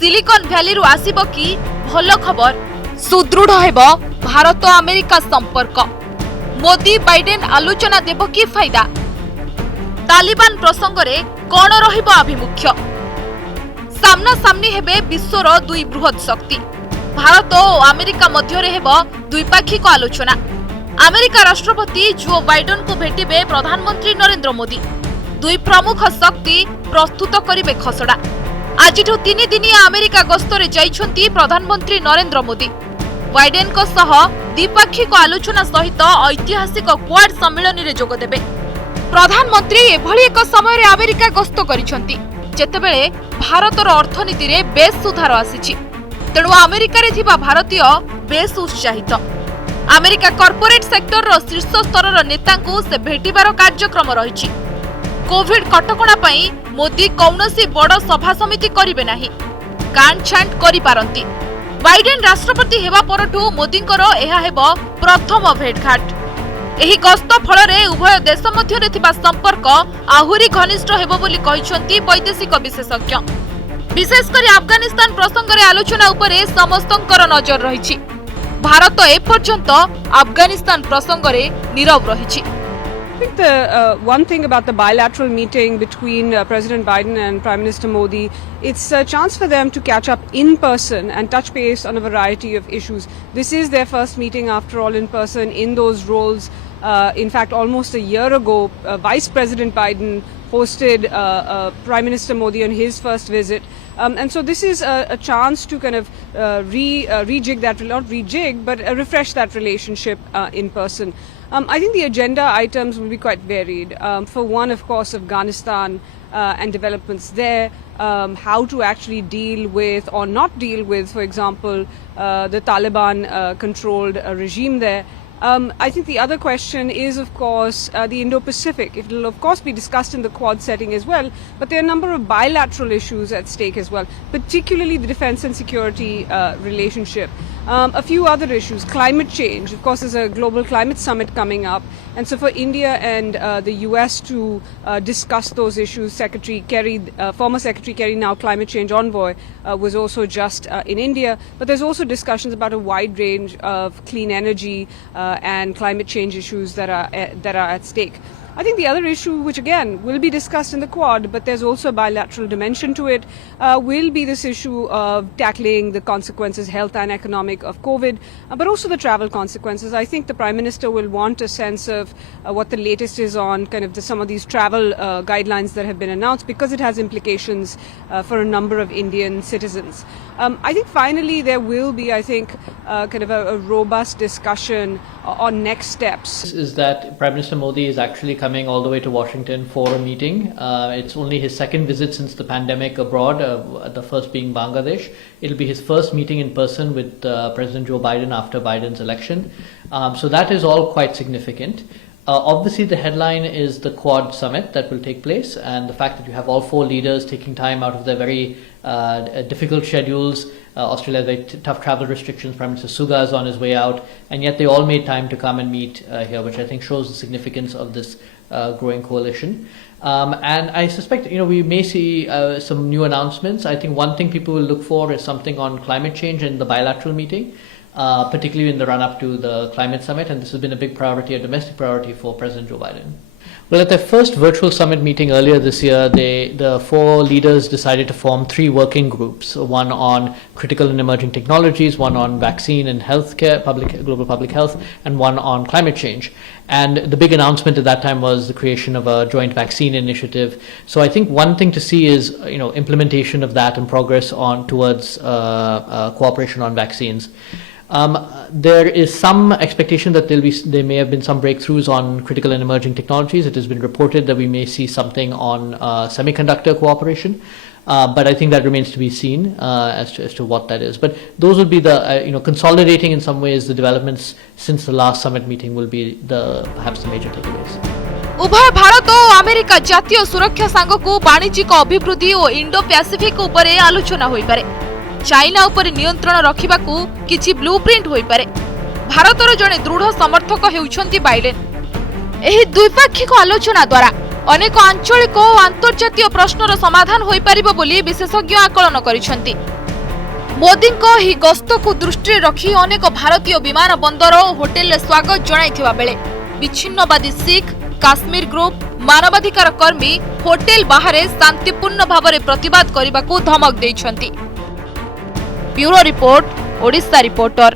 Silicon valley रु आसीबो कि भल खबर सुदृढ़ हेबो भारत अमेरिका संपर्क मोदी बाइडेन आलोचना देबो कि फायदा तालिबान प्रसंग रे कोन रहिबो अभिमुख्य सामना सामनी हेबे विश्वर दुई बृहत शक्ति भारत और अमेरिका मध्य रे हेबो द्विपाक्षिक आलोचना अमेरिका राष्ट्रपति जो बाइडेन को भेटिबे प्रधानमंत्री नरेंद्र मोदी दुई प्रमुख शक्ति प्रस्तुत करिबे खसड़ा आजिठु 3 दिनिया अमेरिका गस्तरे जाइछंती प्रधानमंत्री नरेंद्र मोदी बाइडेन को सह द्विपाक्षिक आलोचना सहित ऐतिहासिक क्वाड सम्मेलन रे जोग देबे प्रधानमंत्री एभली एक समय रे अमेरिका गस्त करिछंती जेतेबेले भारतर अर्थनीति रे बेस सुधार आसीछि तेणु अमेरिका रे थिबा भारतीय बेस उत्साहित अमेरिका कॉर्पोरेट सेक्टर रो शीर्ष स्तर नेतांकु से भेटिबार कार्यक्रम रहिछि कोविड कटकणा पई मोदी कौनसी बड़ सभा समिति करिबे नाही कांड छांट करि पारंती बाइडेन राष्ट्रपति हेबा परठु मोदींकर एहा हेबो प्रथम भेटघाट एही गस्त फलरे उभय देश मध्यरे थिबा संपर्क आहुरी घनिष्ठ हेबो बोली कहिसंती वैदेशिक विशेषज्ञ विशेष करी अफगानिस्तान प्रसंग रे आलोचना उपरे समस्तंकर नजर रहिछि भारत ए पर्यंत अफगानिस्तान प्रसंग रे नीरव रहिछि I think the one thing about the bilateral meeting between President Biden and Prime Minister Modi, it's a chance for them to catch up in person and touch base on a variety of issues. This is their first meeting, after all, in person in those roles. In fact, almost a year ago, Vice President Biden hosted Prime Minister Modi on his first visit. And so this is a chance to kind of rejig that, not rejig, but refresh that relationship in person. I think the agenda items will be quite varied. For one, of course, Afghanistan and developments there, how to actually deal with or not deal with, for example, the Taliban controlled regime there. I think the other question is, of course, the Indo-Pacific. It will, of course, be discussed in the Quad setting as well, but there are a number of bilateral issues at stake as well, particularly the defense and security relationship. A few other issues, climate change. Of course, there's a global climate summit coming up, and so for India and the US to discuss those issues, Secretary Kerry, former Secretary Kerry, now climate change envoy, was also just in India. But there's also discussions about a wide range of clean energy and climate change issues that are at stake. I think the other issue, which again will be discussed in the Quad, but there's also a bilateral dimension to it, will be this issue of tackling the consequences, health and economic, of COVID, but also the travel consequences. I think the Prime Minister will want a sense of what the latest is on kind of some of these travel guidelines that have been announced, because it has implications for a number of Indian citizens. I think finally there will be, I think, kind of a robust discussion on next steps. Is that Prime Minister Modi is actually coming all the way to Washington for a meeting. It's only his second visit since the pandemic abroad, the first being Bangladesh. It'll be his first meeting in person with President Joe Biden after Biden's election. So that is all quite significant. Obviously, the headline is the Quad summit that will take place, and the fact that you have all four leaders taking time out of their very difficult schedules. Australia has very tough travel restrictions. Prime Minister Suga is on his way out, and yet they all made time to come and meet here, which I think shows the significance of this growing coalition. And I suspect, we may see some new announcements. I think one thing people will look for is something on climate change in the bilateral meeting, particularly in the run-up to the climate summit, and this has been a big priority, a domestic priority for President Joe Biden. Well, at their first virtual summit meeting earlier this year, the four leaders decided to form 3 working groups, one on critical and emerging technologies, one on vaccine and healthcare, global public health, and one on climate change. And the big announcement at that time was the creation of a joint vaccine initiative. So I think one thing to see is, implementation of that and progress on towards cooperation on vaccines. There is some expectation that there may have been some breakthroughs on critical and emerging technologies. It has been reported that we may see something on semiconductor cooperation, but I think that remains to be seen as to what that is. But those would be the consolidating in some ways the developments since the last summit meeting will be perhaps the major takeaways. उभय भारत और America जातीय सुरक्षा सांगकु वाणिज्यिक अभिवृद्धि और Indo Pacific उपरे आलोचना होई पारे चाइना उपरे नियंत्रण रखिबाकू किछि ब्लूप्रिंट होई पारे भारतर जने दृढ़ समर्थक हेउछंती बाइडेन एही द्विपाक्षिक आलोचना द्वारा अनेक आंचलिक और अंतर्जातीय प्रश्नर समाधान होई पारिबो बोली विशेषज्ञ आकलन करिसंती। मोदीଙ୍କ ଏହି ଗସ୍ତକୁ ଦୃଷ୍ଟିରେ ରଖି ଅନେକ ଭାରତୀୟ ବିମାନ ବନ୍ଦର ଓ ହୋଟେଲରେ ସ୍ୱାଗତ ଜଣାଇଥିବା ବେଳେ ବିଚ୍ଛିନ୍ନବାଦୀ ଶିଖ କାଶ୍ମୀର ଗ୍ରୁପ ମାନବାଧିକାର କର୍ମୀ ହୋଟେଲ ବାହାରେ ଶାନ୍ତିପୂର୍ଣ୍ଣ ଭାବରେ ପ୍ରତିବାଦ କରିବାକୁ ଧମକ ଦେଇଛନ୍ତି। Bureau report, Odisha reporter.